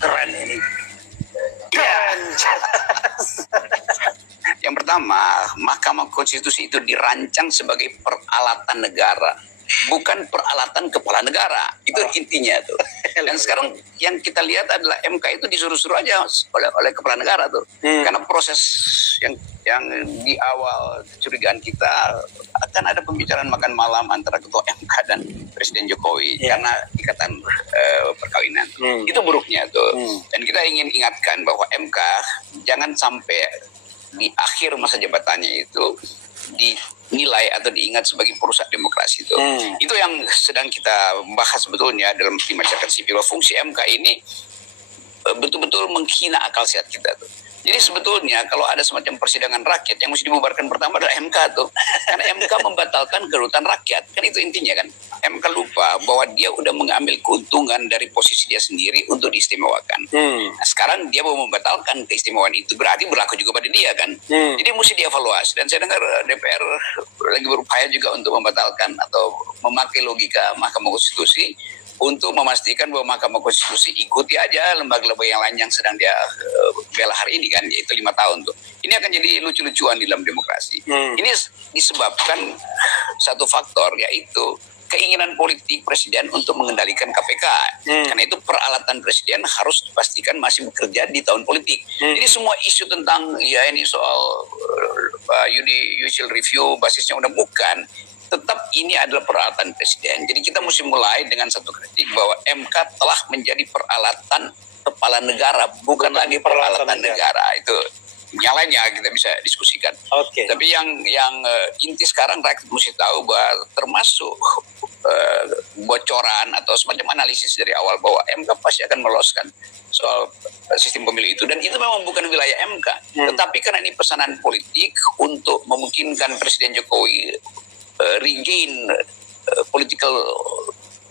Keren ini. Keren. Yang pertama, Mahkamah Konstitusi itu dirancang sebagai peralatan negara, bukan peralatan kepala negara. Itu intinya tuh. Dan sekarang yang kita lihat adalah MK itu disuruh-suruh aja oleh kepala negara tuh. Karena proses yang di awal kecurigaan kita akan ada pembicaraan makan malam antara ketua MK dan Presiden Jokowi karena ikatan perkawinan. Itu buruknya tuh. Dan kita ingin ingatkan bahwa MK jangan sampai di akhir masa jabatannya itu dinilai atau diingat sebagai perusak demokrasi itu. Itu yang sedang kita bahas sebetulnya dalam di masyarakat sipil. Fungsi MK ini betul-betul menghina akal sehat kita tuh. Jadi sebetulnya kalau ada semacam persidangan rakyat yang mesti dibubarkan pertama adalah MK tuh. Karena MK membatalkan kedaulatan rakyat. Kan itu intinya kan. MK lupa bahwa dia udah mengambil keuntungan dari posisi dia sendiri untuk diistimewakan. Nah, sekarang dia mau membatalkan keistimewaan itu. Berarti berlaku juga pada dia kan. Jadi mesti dievaluasi. Dan saya dengar DPR lagi berupaya juga untuk membatalkan atau memakai logika Mahkamah Konstitusi untuk memastikan bahwa Mahkamah Konstitusi ikuti aja lembaga-lembaga yang lain yang sedang dia bela hari ini kan, yaitu 5 tahun tuh. Ini akan jadi lucu-lucuan di dalam demokrasi. Ini disebabkan satu faktor, yaitu keinginan politik presiden untuk mengendalikan KPK. Karena itu peralatan presiden harus dipastikan masih bekerja di tahun politik. Jadi semua isu tentang ya ini soal judicial review basisnya udah bukan. Tetap ini adalah peralatan presiden. Jadi kita mesti mulai dengan satu kritik bahwa MK telah menjadi peralatan kepala negara, bukan lagi peralatan negara. Itu yang lainnya kita bisa diskusikan. Tapi yang inti sekarang rakyat mesti tahu bahwa termasuk bocoran atau semacam analisis dari awal bahwa MK pasti akan meloloskan soal sistem pemilu itu, dan itu memang bukan wilayah MK. Tetapi karena ini pesanan politik untuk memungkinkan Presiden Jokowi regain political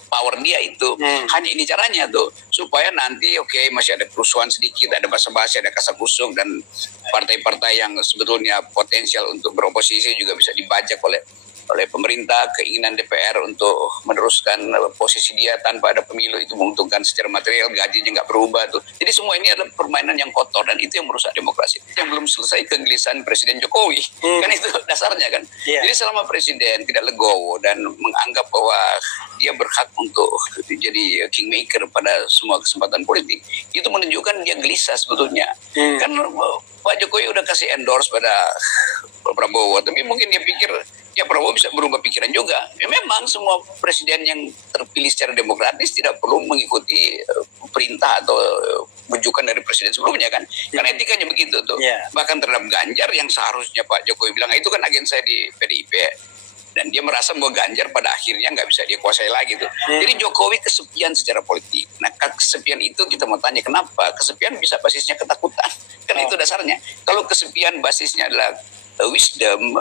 power dia itu, hanya ini caranya tuh, supaya nanti masih ada kerusuhan sedikit, ada basa-basi, ada kasakusuk, dan partai-partai yang sebetulnya potensial untuk beroposisi juga bisa dibajak oleh pemerintah. Keinginan DPR untuk meneruskan posisi dia tanpa ada pemilu itu menguntungkan secara material, gajinya nggak berubah tuh. Jadi semua ini adalah permainan yang kotor, dan itu yang merusak demokrasi. Yang belum selesai kegelisahan Presiden Jokowi, kan itu dasarnya kan. Jadi selama Presiden tidak legowo dan menganggap bahwa dia berhak untuk jadi kingmaker pada semua kesempatan politik, itu menunjukkan dia gelisah sebetulnya. Kan Pak Jokowi udah kasih endorse pada Pak Prabowo, tapi mungkin dia pikir ya Prabowo bisa berubah pikiran juga. Ya, memang semua presiden yang terpilih secara demokratis tidak perlu mengikuti perintah atau bujukan dari presiden sebelumnya kan. Karena etikanya begitu tuh. Bahkan terhadap Ganjar yang seharusnya Pak Jokowi bilang itu kan agen saya di PDIP. Dan dia merasa bahwa Ganjar pada akhirnya nggak bisa dia kuasai lagi tuh. Jadi Jokowi kesepian secara politik. Nah, kesepian itu kita mau tanya kenapa? Kesepian bisa basisnya ketakutan. Kan itu dasarnya. Kalau kesepian basisnya adalah wisdom,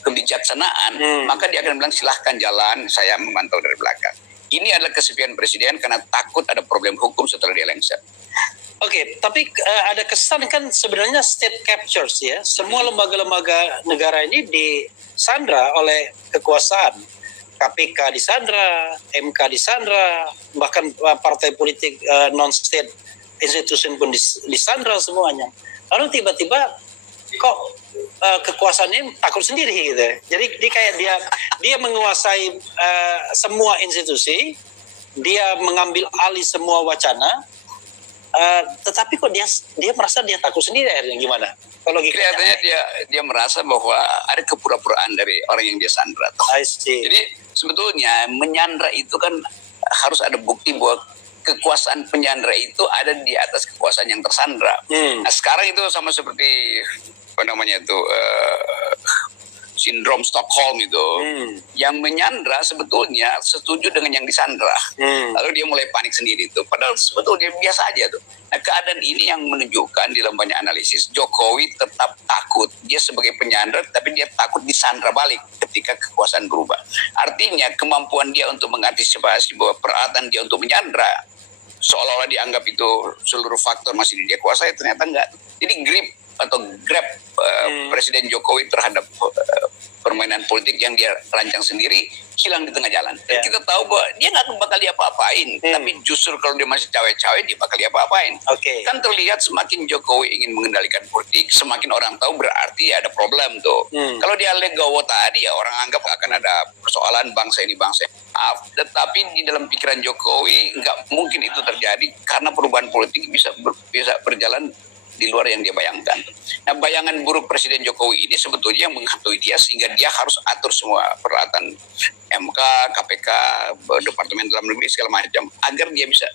kebijaksanaan, maka dia akan bilang silahkan jalan, saya memantau dari belakang. Ini adalah kesepian presiden karena takut ada problem hukum setelah dia lengser. Tapi ada kesan kan sebenarnya state captures ya. Semua lembaga-lembaga negara ini disandra oleh kekuasaan. KPK disandra, MK disandra, bahkan partai politik non-state institution pun disandra semuanya. Lalu tiba-tiba kok kekuasaannya takut sendiri gitu. Jadi dia menguasai semua institusi, dia mengambil alih semua wacana. Tetapi kok dia merasa dia takut sendiri, akhirnya gimana? Kalau kelihatannya dia merasa bahwa ada kepura-puraan dari orang yang dia sandra. Jadi sebetulnya menyandra itu kan harus ada bukti bahwa kekuasaan penyandra itu ada di atas kekuasaan yang tersandra. Nah sekarang itu sama seperti sindrom Stockholm itu, yang menyandra sebetulnya setuju dengan yang disandra, lalu dia mulai panik sendiri itu. Padahal sebetulnya biasa aja tuh. Nah keadaan ini yang menunjukkan di dalam banyak analisis Jokowi tetap takut. Dia sebagai penyandra, tapi dia takut disandra balik ketika kekuasaan berubah. Artinya kemampuan dia untuk mengantisipasi bahwa peralatan dia untuk menyandra seolah-olah dianggap itu seluruh faktor masih dia kuasai, ternyata enggak. Jadi grip atau grab Presiden Jokowi terhadap permainan politik yang dia rancang sendiri hilang di tengah jalan. Dan kita tahu bahwa dia nggak bakal diapa-apain, tapi justru kalau dia masih cawe-cawe dia bakal diapa-apain. Kan terlihat semakin Jokowi ingin mengendalikan politik, semakin orang tahu berarti ada problem tuh. Kalau dia legowo tadi ya orang anggap akan ada persoalan bangsa ini bangsa. Maaf, tetapi di dalam pikiran Jokowi nggak mungkin itu terjadi karena perubahan politik bisa berjalan di luar yang dia bayangkan. Nah, bayangan buruk Presiden Jokowi ini sebetulnya yang menghantui dia sehingga dia harus atur semua peralatan MK, KPK, Departemen Dalam Negeri segala macam agar dia bisa